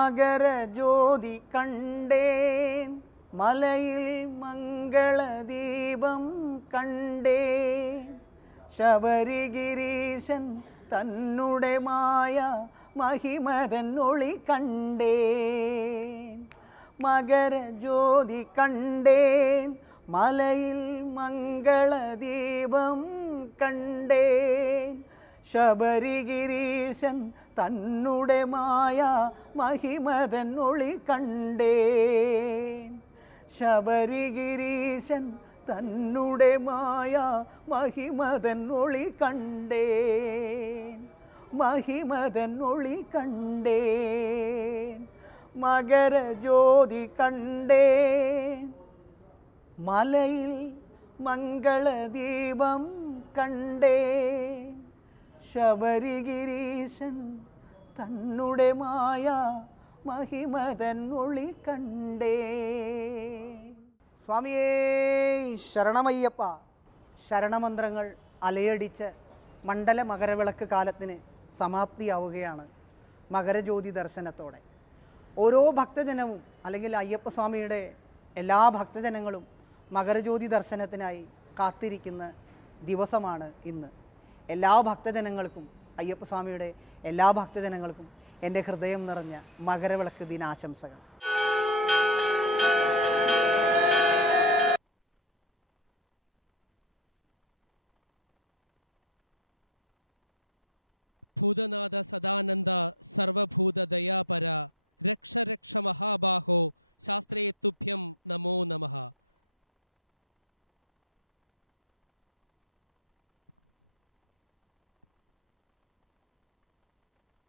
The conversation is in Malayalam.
മകരജ്യോതി കണ്ടേൻ. മലയിൽ മംഗളദീപം കണ്ടേ ശബരിഗിരീശൻ തന്നുടെ മായ മഹിമരൻ ഒളി കണ്ടേ മകര ജ്യോതി കണ്ടേൻ. മലയിൽ മംഗളദീപം കണ്ടേ ശബരിഗിരീശൻ തന്നുടെ മായ മഹിമതൻ ഒളി കണ്ടേ. ശബരിഗിരീശൻ തന്നുടെ മായ മഹിമതൻ ഒളി കണ്ടേ. മഹിമതൻ ഒളി കണ്ടേൻ മകരജ്യോതി കണ്ടേ. മലയിൽ മംഗളദീപം കണ്ടേ. ശബരിഗിരീശൻ തന്നുടെ മായ മഹിമതൻ ഒളി കണ്ടേ. സ്വാമിയേ ശരണമയ്യപ്പ. ശരണമന്ത്രങ്ങൾ അലയടിച്ച് മണ്ഡല മകരവിളക്ക് കാലത്തിന് സമാപ്തിയാവുകയാണ് മകരജ്യോതി ദർശനത്തോടെ. ഓരോ ഭക്തജനവും അല്ലെങ്കിൽ അയ്യപ്പസ്വാമിയുടെ എല്ലാ ഭക്തജനങ്ങളും മകരജ്യോതി ദർശനത്തിനായി കാത്തിരിക്കുന്ന ദിവസമാണ് ഇന്ന്. എല്ലാ ഭക്തജനങ്ങൾക്കും അയ്യപ്പസ്വാമിയുടെ എല്ലാ ഭക്തജനങ്ങൾക്കും എന്റെ ഹൃദയം നിറഞ്ഞ മകരവിളക്ക് ദിനാശംസകൾ. ഭൂതനാഥ സദാനന്ദ സർവഭൂത ദയാപര രക്ഷ രക്ഷ മഹാബാഹോ ശാസ്ത്രേത്തുഭ്യം നമോ നമഃ.